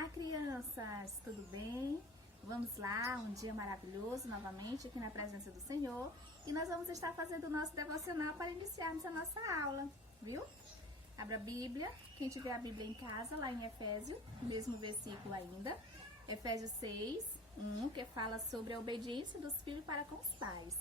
Olá, crianças! Tudo bem? Vamos lá, um dia maravilhoso novamente aqui na presença do Senhor e nós vamos estar fazendo o nosso devocional para iniciarmos a nossa aula, viu? Abra a Bíblia, quem tiver a Bíblia em casa, lá em Efésios, mesmo versículo ainda, Efésios 6, 1, que fala sobre a obediência dos filhos para com os pais.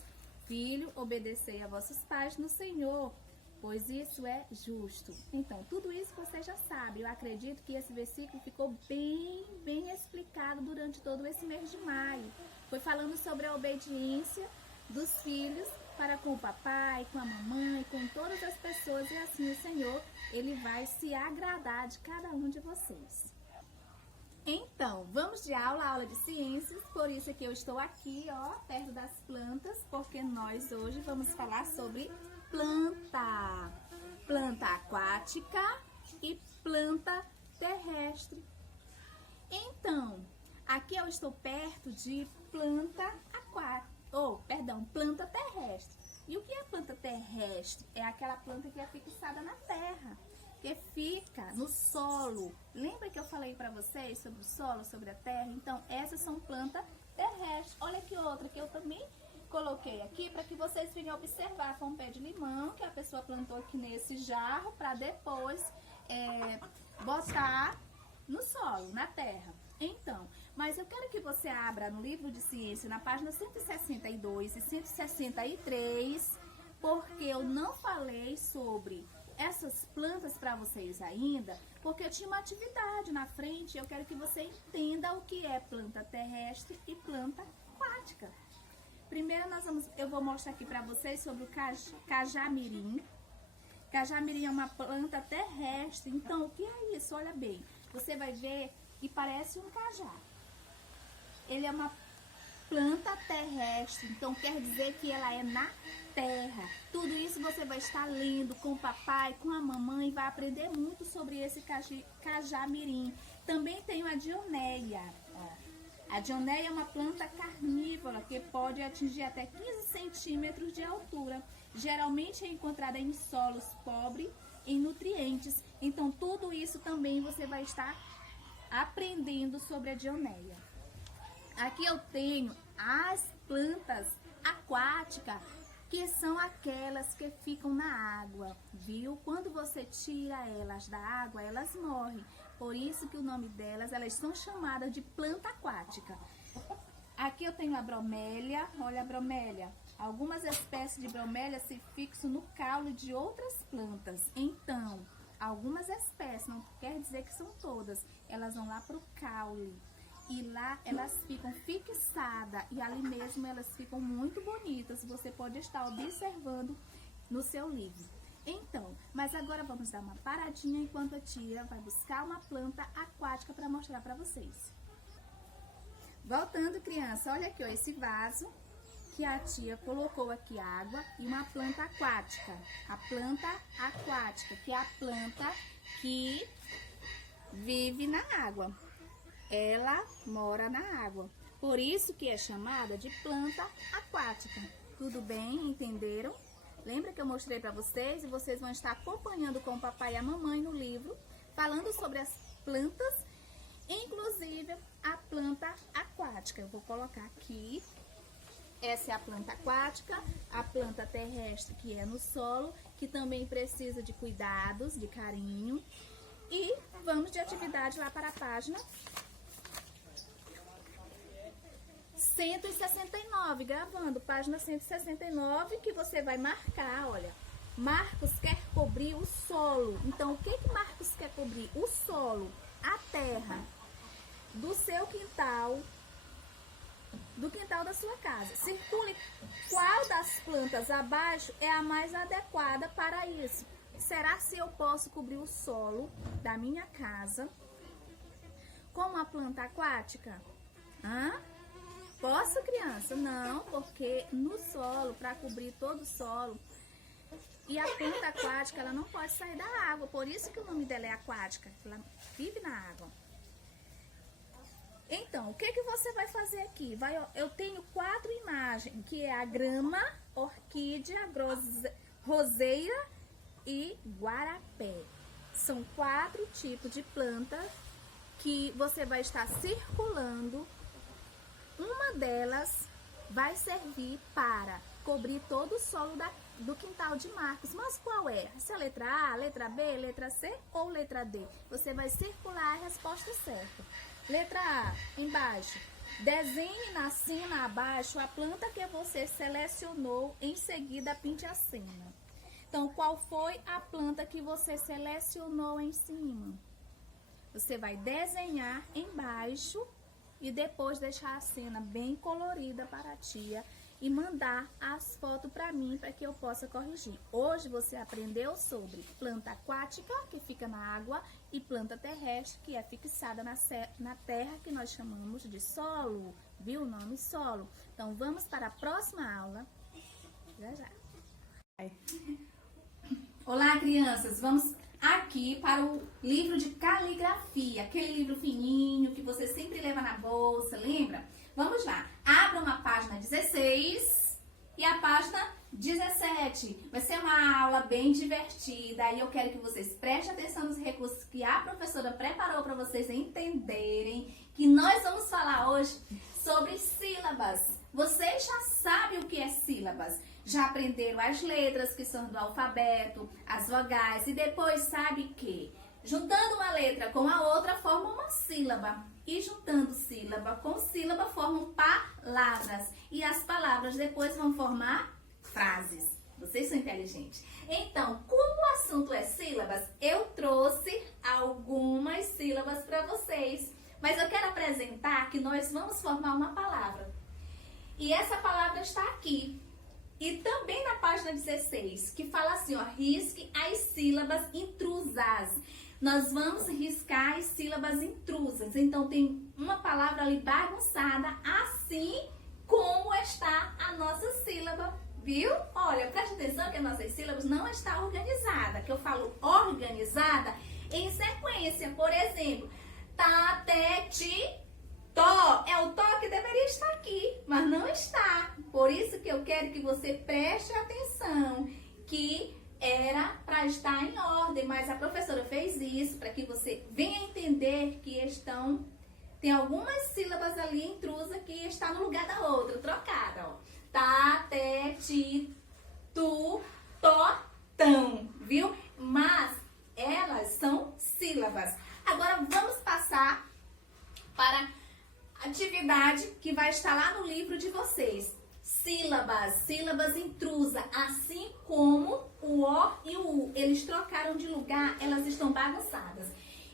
Filho, obedecei a vossos pais no Senhor, pois isso é justo. Então, tudo isso você já sabe. Eu acredito que esse versículo ficou bem explicado durante todo esse mês de maio. Foi falando sobre a obediência dos filhos para com o papai, com a mamãe, com todas as pessoas. E assim o Senhor, Ele vai se agradar de cada um de vocês. Então, vamos de aula de ciências. Por isso que eu estou aqui, ó, perto das plantas, porque nós hoje vamos falar sobre planta aquática e planta terrestre. Então, aqui eu estou perto de planta terrestre. E o que é planta terrestre? É aquela planta que é fixada na terra, que fica no solo. Lembra que eu falei para vocês sobre o solo, sobre a terra? Então, essas são plantas terrestres. Olha que outra que eu também coloquei aqui para que vocês venham observar. Foi um pé de limão que a pessoa plantou aqui nesse jarro para depois botar no solo, na terra. Então, mas eu quero que você abra no livro de ciência, na página 162 e 163, porque eu não falei sobre essas plantas para vocês ainda, porque eu tinha uma atividade na frente. Eu quero que você entenda o que é planta terrestre e planta aquática. Primeiro eu vou mostrar aqui para vocês sobre o cajamirim. Cajamirim é uma planta terrestre. Então, o que é isso? Olha bem, você vai ver que parece um cajá. Ele é uma planta terrestre, então quer dizer que ela é na terra. Tudo isso você vai estar lendo com o papai, com a mamãe, vai aprender muito sobre esse cajamirim. Também tem a dionéia. A dionéia é uma planta carnívora que pode atingir até 15 centímetros de altura. Geralmente é encontrada em solos pobres em nutrientes. Então tudo isso também você vai estar aprendendo sobre a dionéia. Aqui eu tenho as plantas aquáticas, que são aquelas que ficam na água, viu? Quando você tira elas da água, elas morrem. Por isso que o nome delas, elas são chamadas de planta aquática. Aqui eu tenho a bromélia. Olha a bromélia. Algumas espécies de bromélia se fixam no caule de outras plantas. Então, algumas espécies, não quer dizer que são todas, elas vão lá para o caule. E lá elas ficam fixadas e ali mesmo elas ficam muito bonitas. Você pode estar observando no seu livro. Então, mas agora vamos dar uma paradinha enquanto a tia vai buscar uma planta aquática para mostrar para vocês. Voltando, criança, olha aqui, ó, esse vaso que a tia colocou aqui água e uma planta aquática. A planta aquática, que é a planta que vive na água. Ela mora na água. Por isso que é chamada de planta aquática. Tudo bem? Entenderam? Lembra que eu mostrei para vocês e vocês vão estar acompanhando com o papai e a mamãe no livro, falando sobre as plantas, inclusive a planta aquática. Eu vou colocar aqui. Essa é a planta aquática, a planta terrestre que é no solo, que também precisa de cuidados, de carinho. E vamos de atividade lá para a página 169, gravando, página 169, que você vai marcar, olha. Marcos quer cobrir o solo. Então, o que Marcos quer cobrir? O solo, a terra do seu quintal, do quintal da sua casa. Circule qual das plantas abaixo é a mais adequada para isso. Será se eu posso cobrir o solo da minha casa com uma planta aquática? Posso, criança? Não, porque no solo, para cobrir todo o solo, e a planta aquática, ela não pode sair da água, por isso que o nome dela é aquática, ela vive na água. Então, o que você vai fazer aqui? Eu tenho 4 imagens, que é a grama, orquídea, roseira e guarapé. São 4 tipos de plantas que você vai estar circulando. Uma delas vai servir para cobrir todo o solo do quintal de Marcos. Mas qual é? Se é a letra A, letra B, letra C ou letra D? Você vai circular a resposta certa. Letra A, embaixo. Desenhe na cena abaixo a planta que você selecionou, em seguida pinte a cena. Então, qual foi a planta que você selecionou em cima? Você vai desenhar embaixo e depois deixar a cena bem colorida para a tia e mandar as fotos para mim para que eu possa corrigir. Hoje você aprendeu sobre planta aquática, que fica na água, e planta terrestre, que é fixada na terra, que nós chamamos de solo. Viu o nome? Solo. Então, vamos para a próxima aula. Já, já. Olá, crianças. Vamos aqui para o livro de caligrafia. Aquele livro fininho que você sempre leva na bolsa, lembra? Vamos lá. Abra uma página 16 e a página 17. Vai ser uma aula bem divertida e eu quero que vocês prestem atenção nos recursos que a professora preparou para vocês entenderem, que nós vamos falar hoje sobre sílabas. Vocês já sabem o que é sílabas. Já aprenderam as letras que são do alfabeto, as vogais, e depois sabe que juntando uma letra com a outra forma uma sílaba. E juntando sílaba com sílaba formam palavras. E as palavras depois vão formar frases. Vocês são inteligentes. Então, como o assunto é sílabas, eu trouxe algumas sílabas para vocês. Mas eu quero apresentar que nós vamos formar uma palavra. E essa palavra está aqui. E também na página 16, que fala assim, ó, risque as sílabas intrusas. Nós vamos riscar as sílabas intrusas. Então, tem uma palavra ali bagunçada, assim como está a nossa sílaba, viu? Olha, preste atenção que as nossas sílabas não estão organizadas. Que eu falo organizada em sequência. Por exemplo, tá, te, ti, tó. É o tó que deveria estar aqui, mas não está. Por isso que eu quero que você preste atenção, que era para estar em ordem, mas a professora fez isso para que você venha entender que tem algumas sílabas ali intrusas que está no lugar da outra, trocada, ó. Tá, te, ti, tu, tó, tão, viu? Mas elas são sílabas. Agora vamos passar para a atividade que vai estar lá no livro de vocês. Sílabas intrusas, assim como o O e o U. Eles trocaram de lugar, elas estão bagunçadas.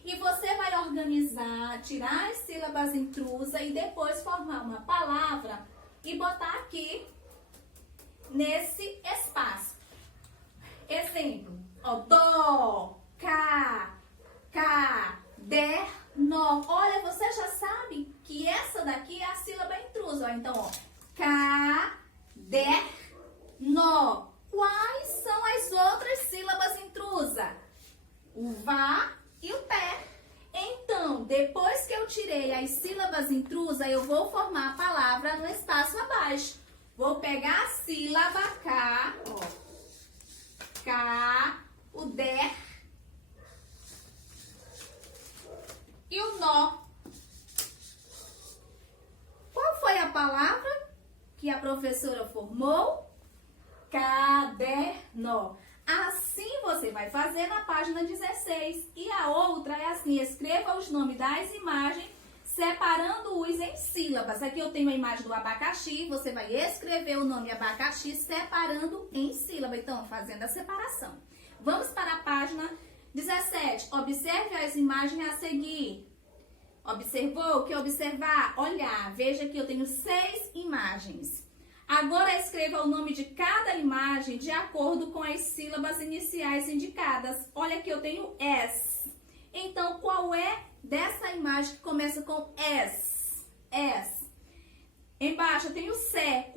E você vai organizar, tirar as sílabas intrusas e depois formar uma palavra e botar aqui nesse espaço. Exemplo, ó, dó, caderno. Olha, você já sabe que essa daqui é a sílaba intrusa. Ó. Então, ó, caderno. Quais são as outras sílabas intrusas? O vá e o pé. Então, depois que eu tirei as sílabas intrusas, eu vou formar a palavra no espaço abaixo. Vou pegar a sílaba K, ó, K, o der e o nó. Qual foi a palavra que a professora formou? Caderno. Assim você vai fazer na página 16. E a outra é assim, escreva os nomes das imagens, separando-os em sílabas. Aqui eu tenho a imagem do abacaxi, você vai escrever o nome abacaxi, separando em sílaba. Então, fazendo a separação. Vamos para a página 17. Observe as imagens a seguir. Observou? O que observar? Olhar. Veja que eu tenho 6 imagens. Agora escreva o nome de cada imagem de acordo com as sílabas iniciais indicadas. Olha que eu tenho S. Então, qual é dessa imagem que começa com S? S. Embaixo eu tenho C.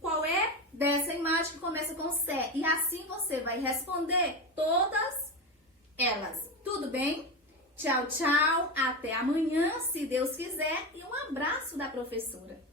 Qual é dessa imagem que começa com C? E assim você vai responder todas elas. Tudo bem? Tchau, tchau. Até amanhã, se Deus quiser. E um abraço da professora.